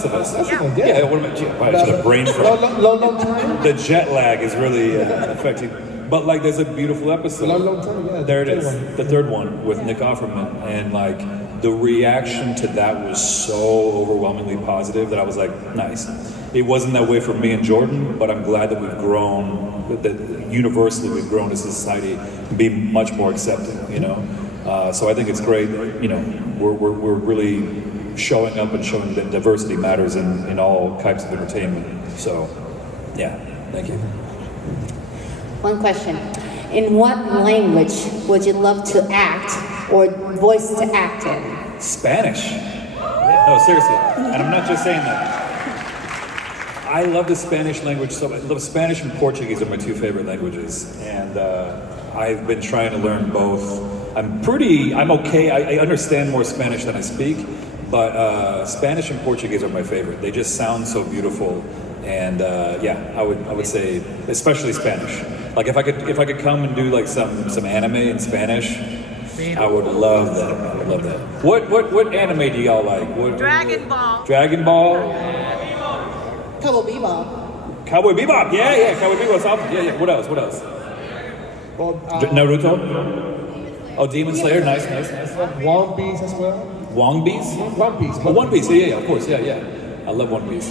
of Us. Yeah, what am I saying? I should have brain fart. Long time? The jet lag is really affecting. But like, there's a beautiful episode. Long time, yeah. There it is. The third one with Nick Offerman. And like, the reaction to that was so overwhelmingly positive that I was like, nice. It wasn't that way for me and Jordan, but I'm glad that we've grown, that universally we've grown as a society to be much more accepting, you know? So I think it's great, you know, we're really showing up and showing that diversity matters in all types of entertainment. So, yeah, thank you. One question. In what language would you love to act or voice to act in? Spanish. No, seriously. And I'm not just saying that. I love the Spanish language so much. Spanish and Portuguese are my 2 favorite languages. And I've been trying to learn both. I'm okay. I understand more Spanish than I speak, but Spanish and Portuguese are my favorite. They just sound so beautiful. And yeah, I would say, especially Spanish. Like if I could come and do like some anime in Spanish, I would love that. I would love that. What anime do y'all like? Dragon Ball. Dragon Ball. Cowboy Bebop. Cowboy Bebop. Yeah. Cowboy Bebop's awesome. Yeah. What else? Well, Naruto. Oh, Demon Slayer. Nice. One Piece as well. One Piece. One Piece. Oh, One Piece. Yeah. Of course. Yeah. I love One Piece.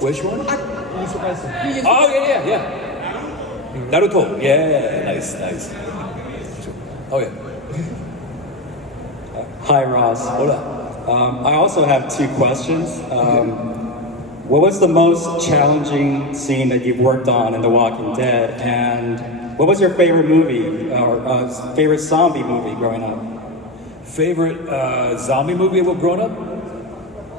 Which one? Oh yeah. Naruto. Yeah. Nice. Oh yeah. Hi Ross. Hola. I also have 2 questions. What was the most challenging scene that you've worked on in The Walking Dead, and what was your favorite movie or favorite zombie movie growing up? Favorite zombie movie growing up?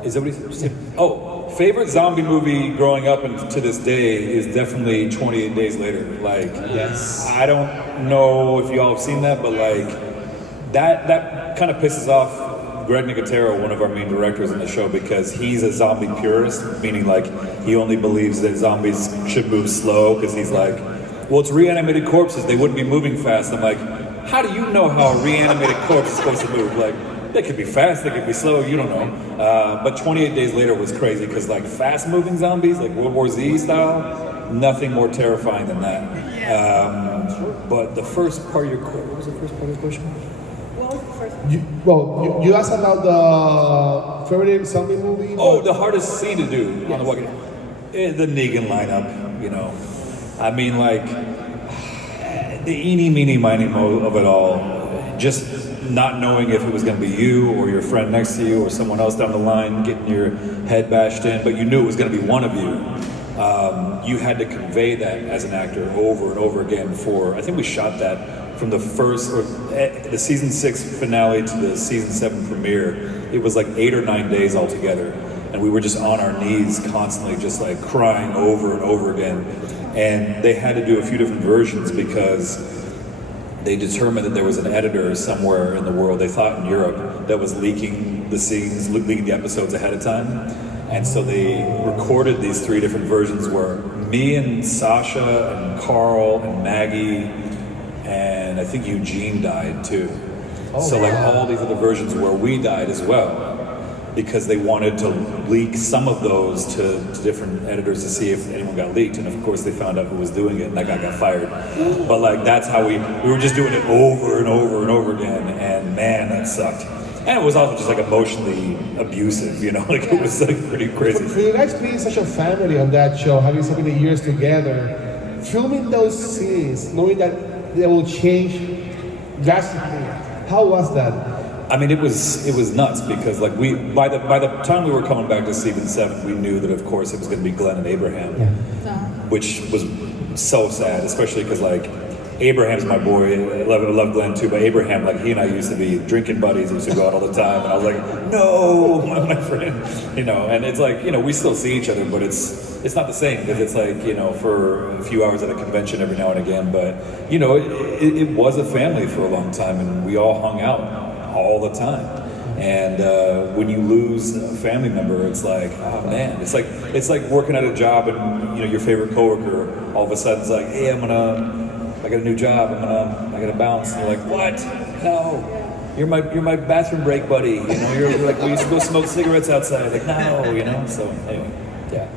Is that what he said? Oh, favorite zombie movie growing up and to this day is definitely 28 Days Later. Like, yes. I don't know if y'all have seen that, but like, that kind of pisses off Greg Nicotero, one of our main directors in the show, because he's a zombie purist, meaning like he only believes that zombies should move slow because he's like, well, it's reanimated corpses, they wouldn't be moving fast. I'm like, how do you know how a reanimated corpse is supposed to move? Like, they could be fast, they could be slow, you don't know. But 28 Days Later was crazy because like fast moving zombies, like World War Z style, nothing more terrifying than that. But the first part of your question, what was the first part of the question? What was the first You asked about the favorite zombie movie? Oh, the hardest scene to do on The Walking Dead. The Negan lineup, you know. I mean, like, the eeny, meeny, miny, mo of it all. Just not knowing if it was going to be you or your friend next to you or someone else down the line getting your head bashed in, but you knew it was going to be one of you. You had to convey that as an actor over and over again for, I think we shot that from the first, or the season 6 finale to the season 7 premiere. It was like 8 or 9 days altogether. And we were just on our knees constantly, just like crying over and over again. And they had to do a few different versions because they determined that there was an editor somewhere in the world, they thought in Europe, that was leaking the scenes, leaking the episodes ahead of time. And so they recorded these 3 different versions where me and Sasha and Carl and Maggie and I think Eugene died too. So like all these other versions where we died as well, because they wanted to leak some of those to different editors to see if anyone got leaked, and of course they found out who was doing it, and that guy got fired. But like that's how we were just doing it over and over and over again, and man, that sucked. And it was also just like emotionally abusive, you know, like it was like pretty crazy. For you guys being such a family on that show, having so many years together, filming those scenes, knowing that they will change drastically, how was that? I mean, it was nuts because like by the time we were coming back to season 7, we knew that of course it was going to be Glenn and Abraham, which was so sad, especially because like Abraham's my boy. I love Glenn too, but Abraham, like he and I used to be drinking buddies. We used to go out all the time, and I was like, no, my friend, you know. And it's like, you know, we still see each other, but it's not the same because it's like, you know, for a few hours at a convention every now and again. But you know, it was a family for a long time, and we all hung out all the time. And when you lose a family member, it's like, oh man, it's like working at a job, and you know your favorite coworker all of a sudden is like, hey, I got a new job, I gotta bounce. And you're like, what? No, you're my bathroom break buddy. You know, you're like, we used to go smoke cigarettes outside. Like, no, you know. So anyway, yeah.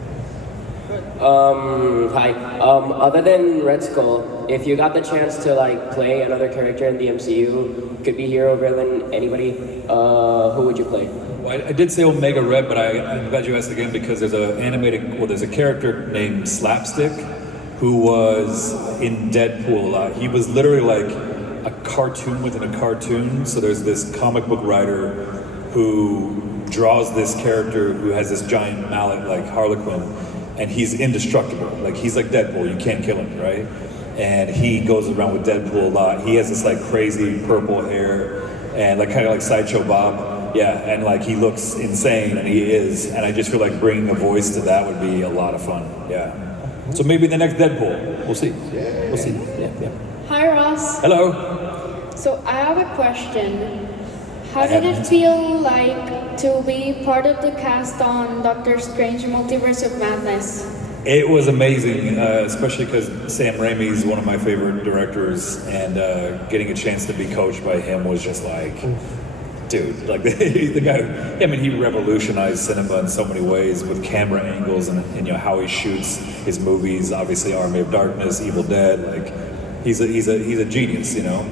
Hi. Other than Red Skull, if you got the chance to like play another character in the MCU, could be hero, villain, anybody, who would you play? Well, I did say Omega Red, but I'm glad you asked again because there's a character named Slapstick who was in Deadpool a lot. He was literally like a cartoon within a cartoon. So there's this comic book writer who draws this character who has this giant mallet like Harlequin, and he's indestructible. Like he's like Deadpool, you can't kill him, right? And he goes around with Deadpool a lot. He has this like crazy purple hair and like kind of like Sideshow Bob. Yeah, and like he looks insane, and he is. And I just feel like bringing a voice to that would be a lot of fun. Yeah. So maybe the next Deadpool. We'll see. We'll see. Yeah. Hi, Ross. Hello. So I have a question. How did it feel like to be part of the cast on Doctor Strange Multiverse of Madness? It was amazing, especially because Sam Raimi is one of my favorite directors, and getting a chance to be coached by him was just like, dude, like the guy. I mean, he revolutionized cinema in so many ways with camera angles and you know how he shoots his movies. Obviously, Army of Darkness, Evil Dead. Like, he's a genius, you know.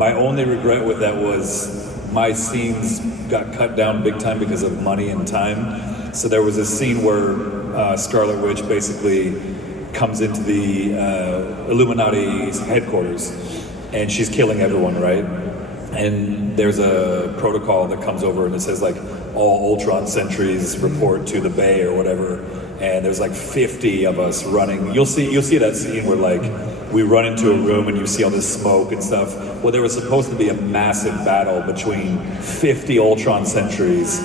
My only regret with that was my scenes got cut down big time because of money and time. So there was a scene where Scarlet Witch basically comes into the Illuminati's headquarters, and she's killing everyone, right? And there's a protocol that comes over and it says like all Ultron sentries report to the Bay or whatever. And there's like 50 of us running. You'll see that scene where like we run into a room and you see all this smoke and stuff. Well, there was supposed to be a massive battle between 50 Ultron sentries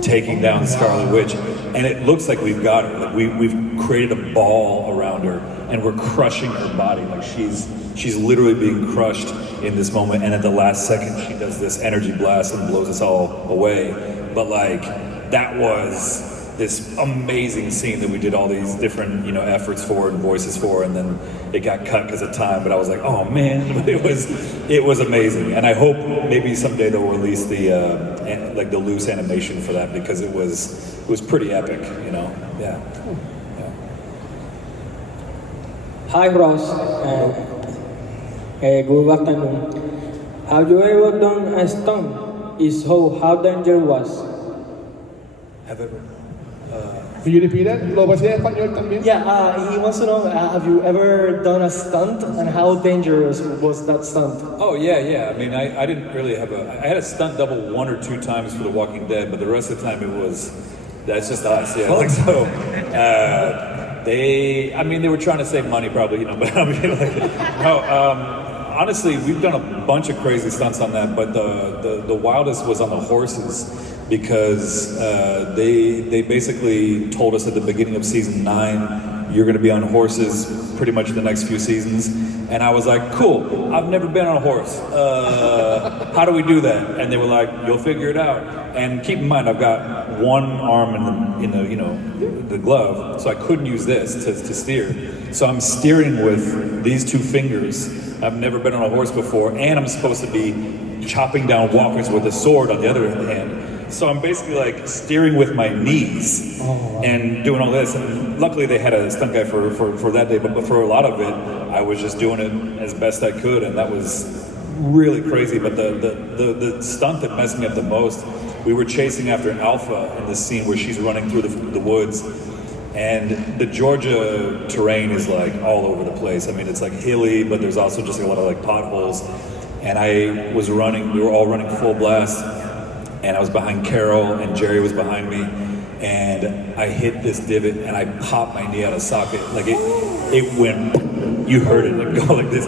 taking down Scarlet Witch, and it looks like we've got her. Like we've created a ball around her, and we're crushing her body. Like she's literally being crushed in this moment, and at the last second she does this energy blast and blows us all away. But like that was this amazing scene that we did all these different, you know, efforts for and voices for, and then it got cut because of time. But I was like, oh man, it was amazing, and I hope maybe someday they'll release the loose animation for that because it was pretty epic, you know. Yeah. Hi Ross, good afternoon. Have you ever done a stunt? If so, how dangerous was? Have ever? Can you repeat it? ¿Lo puedes decir en español también? Yeah, he wants to know, have you ever done a stunt and how dangerous was that stunt? Oh yeah. I mean, I didn't really have I had a stunt double 1 or 2 times for The Walking Dead, but the rest of the time that's just us. Yeah, like so. They were trying to save money probably, but I mean, honestly, we've done a bunch of crazy stunts on that, but the wildest was on the horses. Because they basically told us at the beginning of season 9, you're going to be on horses pretty much the next few seasons. And I was like, cool, I've never been on a horse. How do we do that? And they were like, you'll figure it out. And keep in mind, I've got one arm in the glove, so I couldn't use this to steer. So I'm steering with these 2 fingers. I've never been on a horse before, and I'm supposed to be chopping down walkers with a sword on the other hand. So I'm basically like steering with my knees and doing all this. And luckily they had a stunt guy for that day, but for a lot of it, I was just doing it as best I could, and that was really crazy. But the stunt that messed me up the most, we were chasing after Alpha in this scene where she's running through the woods, and the Georgia terrain is like all over the place. I mean, it's like hilly, but there's also just a lot of like potholes. And we were all running full blast. And I was behind Carol, and Jerry was behind me, and I hit this divot, and I popped my knee out of socket. Like it went, you heard it, like go like this.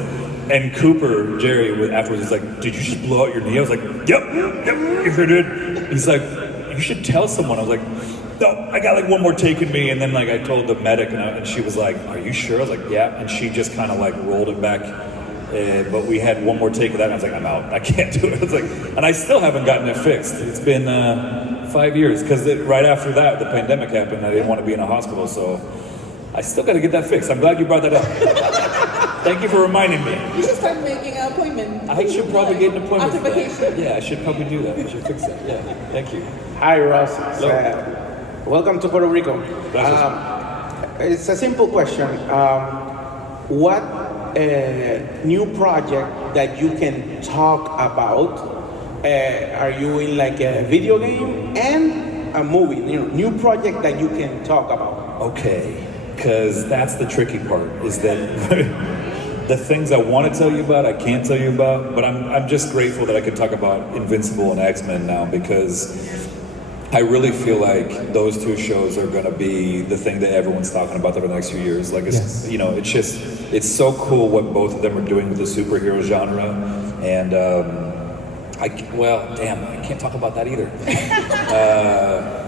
And Cooper, Jerry, afterwards was like, did you just blow out your knee? I was like, yep, you heard it. He's like, you should tell someone. I was like, no, I got like one more take in me. And then like I told the medic, and she was like, are you sure? I was like, yeah. And she just kind of like rolled it back. But we had one more take of that, and I was like, I'm out. I can't do it. I was like, and I still haven't gotten it fixed. It's been 5 years, because right after that, the pandemic happened. I didn't want to be in a hospital, so I still got to get that fixed. I'm glad you brought that up. Thank you for reminding me. You should start making an appointment. I should probably get an appointment after for that. vacation. Yeah, I should probably do that. I should fix that. Yeah, thank you. Hi, Ross. Welcome to Puerto Rico. It's a simple question. What new project that you can talk about? Are you in like a video game and a movie? New project that you can talk about. Okay, because that's the tricky part, is that the things I want to tell you about, I can't tell you about, but I'm just grateful that I can talk about Invincible and X-Men now, because I really feel like those 2 shows are going to be the thing that everyone's talking about for the next few years. Like, it's, it's so cool what both of them are doing with the superhero genre. And, I can't talk about that either.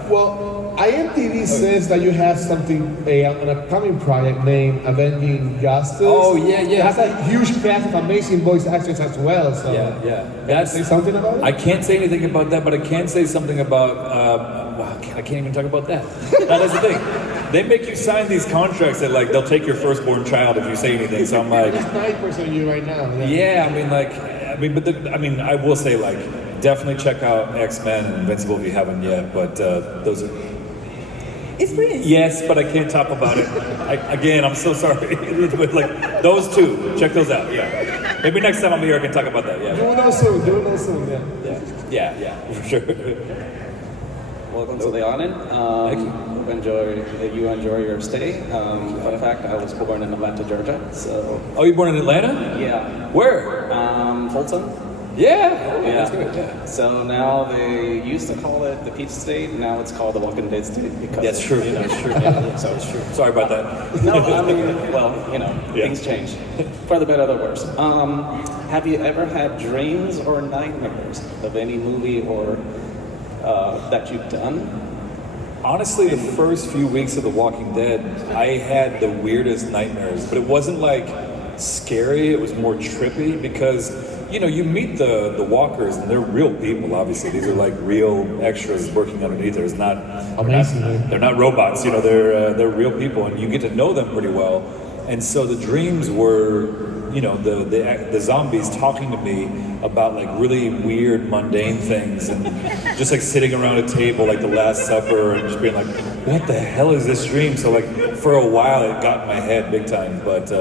Well, IMDb says that you have an upcoming project named Avenging Justice. Oh, yeah. That's a huge cast of amazing voice actors as well. So Yeah. Can you say something about it? I can't say anything about that, but I can say something about, I can't even talk about that. That is the thing. They make you sign these contracts that like, they'll take your firstborn child if you say anything, so I'm like... It's 9% of you right now. Yeah, I will say like, definitely check out X-Men and Invincible if you haven't yet, but those are... It's pretty. Yes, but I can't talk about it. I'm so sorry. But like, those 2, check those out, yeah. Maybe next time I'm here I can talk about that, yeah. Do it soon, Yeah, for sure. Welcome to the island. Thank you. Hope you enjoy your stay. Fun fact, I was born in Atlanta, Georgia. So. Oh, you born in Atlanta? Yeah. Where? Fulton. Yeah. That's good. Yeah. So now they used to call it the Peach State. Now it's called the Walking Dead State because that's true. That's true. Yeah. So it's true. Sorry about that. No, I mean, things change for the better or the worse. Have you ever had dreams or nightmares of any movie or that you've done? Honestly, the first few weeks of The Walking Dead, I had the weirdest nightmares, but it wasn't like scary. It was more trippy because, you meet the walkers and they're real people. Obviously, these are like real extras working underneath. There's not amazing. They're not robots. They're real people, and you get to know them pretty well. And so the dreams were, the zombies talking to me about like really weird, mundane things, and just like sitting around a table like the Last Supper, and just being like, what the hell is this dream? So like for a while it got in my head big time, but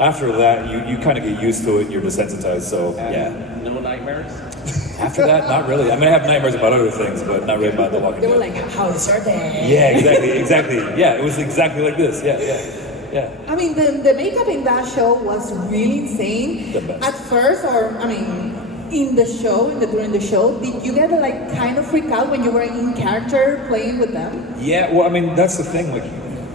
after that, you kind of get used to it and you're desensitized, so yeah. No nightmares? After that, not really. I mean, I have nightmares about other things, but not really about The Walking They were Dead. like, how is your day? Yeah, exactly. Yeah, it was exactly like this. Yeah. I mean, the makeup in that show was really insane. The best. At first, in the show, during the show, did you get like kind of freak out when you were in character playing with them? Yeah, well, I mean, that's the thing. Like,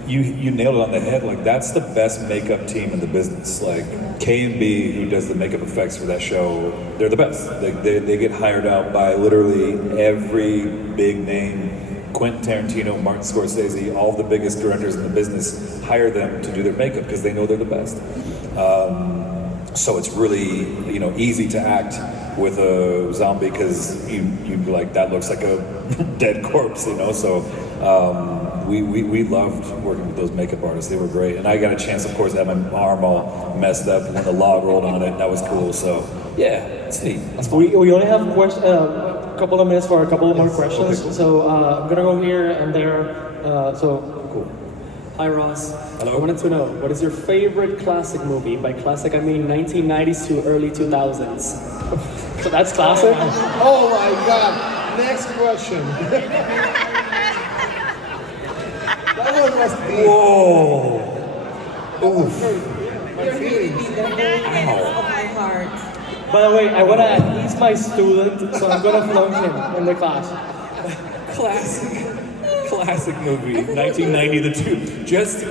you nailed it on the head. Like, that's the best makeup team in the business. Like, K&B, who does the makeup effects for that show, they're the best. They get hired out by literally every big name. Quentin Tarantino, Martin Scorsese, all the biggest directors in the business hire them to do their makeup because they know they're the best. So it's really, easy to act with a zombie because you like, that looks like a dead corpse, So we loved working with those makeup artists. They were great. And I got a chance, of course, to have my arm all messed up when the log rolled on it. That was cool. So yeah, it's neat. We only have a couple of minutes for a couple of more questions. Okay, cool. So I'm gonna go here and there. Cool. Hi Ross. Hello. I wanted to know, what is your favorite classic movie? By classic I mean 1990s to early 2000s. So that's classic? Oh my God. Next question. That one was deep. Whoa. My feelings. Of my heart. By the way, I wanna he's my student, so I'm gonna flunk him in the class. Classic movie, 1990, the two, just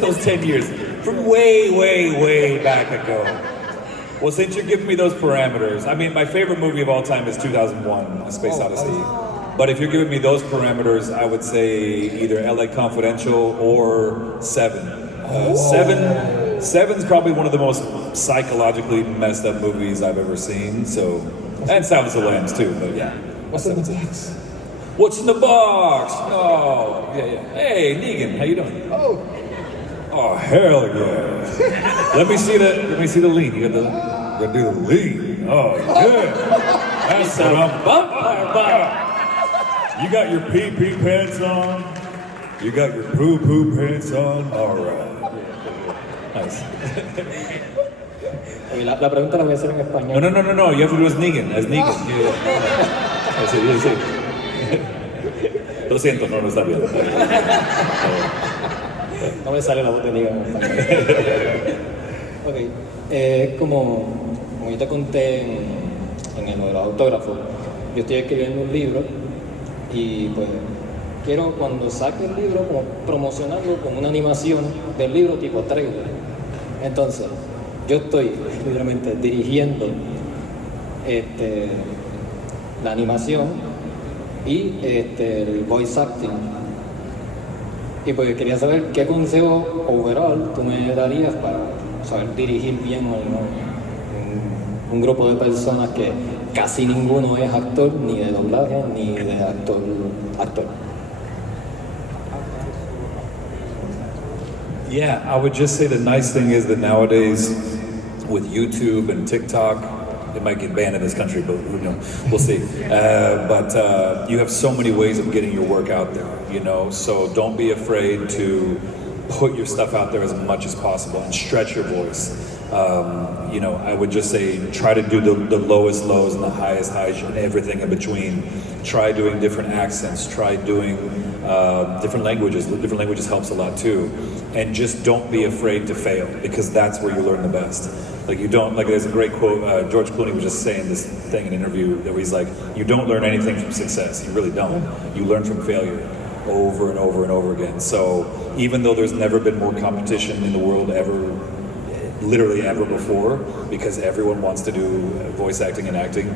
those 10 years, from way back ago. Well, since you're giving me those parameters, I mean, my favorite movie of all time is 2001, A Space Odyssey. But if you're giving me those parameters, I would say either LA Confidential or Seven. Seven's probably one of the most psychologically messed up movies I've ever seen. So, and Silence of the Lambs too. But yeah, What's in the box? What's in the box? Oh, yeah. Hey, Negan, how you doing? Oh, hell yeah! Let me see the lean. You gotta do the lean. Oh, yeah. That's what I'm bumping about. You got your pee pants on. You got your poo pants on. All right. Nice. Oye, la pregunta la voy a hacer en español. No. You have to do as Negan. Yeah. Sí. Lo siento, no está bien. No me sale la voz de Negan en español. Ok, como yo te conté en el de los autógrafos, yo estoy escribiendo un libro y pues quiero cuando saque el libro como promocionarlo con una animación del libro tipo trailer. Entonces, yo estoy literalmente dirigiendo la animación y el voice acting. Y pues quería saber qué consejo overall tú me darías para saber dirigir bien un grupo de personas que casi ninguno es actor, ni de doblaje, ni de actor. Yeah, I would just say the nice thing is that nowadays with YouTube and TikTok, it might get banned in this country, but we'll see. But you have so many ways of getting your work out there, so don't be afraid to put your stuff out there as much as possible and stretch your voice. I would just say try to do the lowest lows and the highest highs and everything in between. Try doing different accents, try doing different languages. Different languages helps a lot too. And just don't be afraid to fail, because that's where you learn the best. There's a great quote, George Clooney was just saying this thing in an interview where he's like, you don't learn anything from success, you really don't. You learn from failure over and over and over again. So even though there's never been more competition in the world literally ever before, because everyone wants to do voice acting and acting,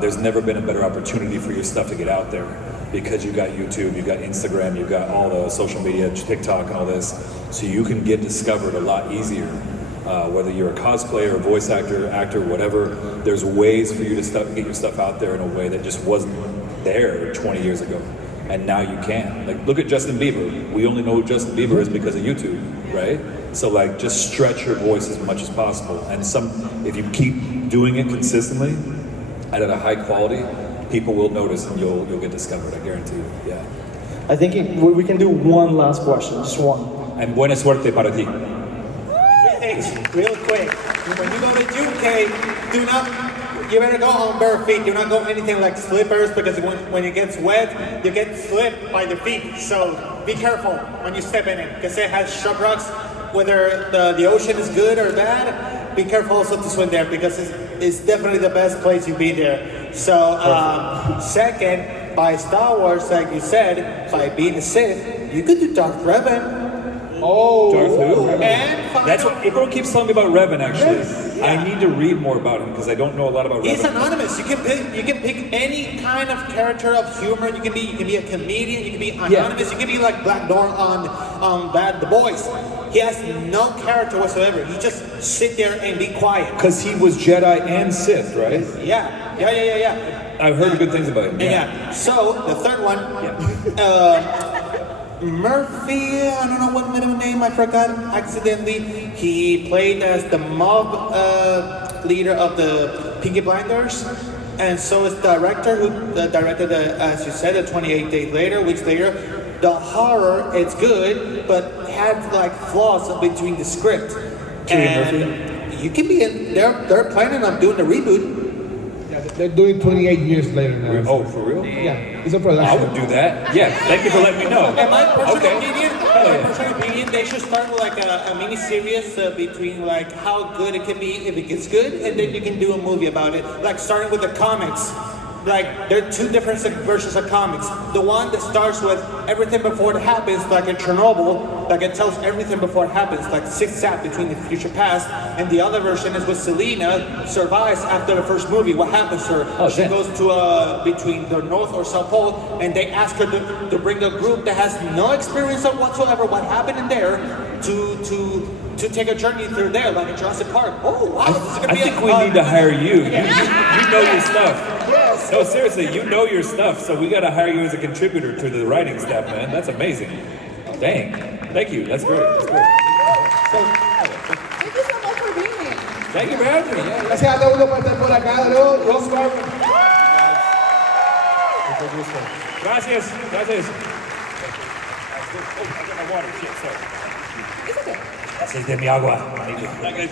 there's never been a better opportunity for your stuff to get out there, because you got YouTube, you got Instagram, you got all the social media, TikTok and all this, so you can get discovered a lot easier. Whether you're a cosplayer, a voice actor, whatever, there's ways for you to get your stuff out there in a way that just wasn't there 20 years ago. And now you can. Look at Justin Bieber. We only know who Justin Bieber is because of YouTube, right? So just stretch your voice as much as possible. And if you keep doing it consistently and at a high quality, people will notice and you'll get discovered, I guarantee you, yeah. I think we can do one last question, just one. And buena suerte para ti. Hey, real quick. When you go to UK, you better go on bare feet. Do not go anything like slippers because when it gets wet, you get slipped by the feet. So be careful when you step in it because it has sharp rocks. Whether the ocean is good or bad, be careful also to swim there because it's definitely the best place you'll be there. So second, by Star Wars, like you said, by being a Sith, you could do Darth Revan. Oh, Darth who? And That's what everyone keeps telling me about Revan. Actually, I need to read more about him because I don't know a lot about Revan. He's anonymous. You can pick any kind of character of humor. You can be a comedian. You can be anonymous. You can be like Black Door on The Boys. He has no character whatsoever. He just sit there and be quiet. Because he was Jedi and Sith, right? Yeah. I've heard good things about him. Yeah. So the third one, Murphy, I don't know what middle name, I forgot accidentally. He played as the mob leader of the Pinky Blinders. And so is the director who directed, as you said, 28 days later, weeks later. The horror, it's good, but had like flaws between the script. And you can be in, they're planning on doing a reboot. They're doing 28 years later now. Oh, for real? Yeah, it's a production. I would do that. Yeah, thank you for letting me know. In my personal opinion, they should start with like a mini series between like how good it can be if it gets good, and then you can do a movie about it. Like starting with the comics. Like there are two different versions of comics. The one that starts with everything before it happens, like in Chernobyl, like it tells everything before it happens, like zigzag between the future past. And the other version is with Selena survives after the first movie. What happens to her? She goes to between the North or South Pole, and they ask her to bring a group that has no experience of whatsoever what happened in there to take a journey through there, like in Jurassic Park. Oh wow! This is gonna be I think we need to hire you. You know your stuff. Yes. No, seriously, you know your stuff, so we got to hire you as a contributor to the writing staff, man. That's amazing. Dang. Thank you. That's great. That's great. Thank you so much for being here. Thank you for having me. Gracias a todo el mundo por estar por acá, ¿no? Ross Marquand. Gracias. Gracias. Oh, I got my water. Shit, sorry. It's okay. Gracias de mi agua. Thank you.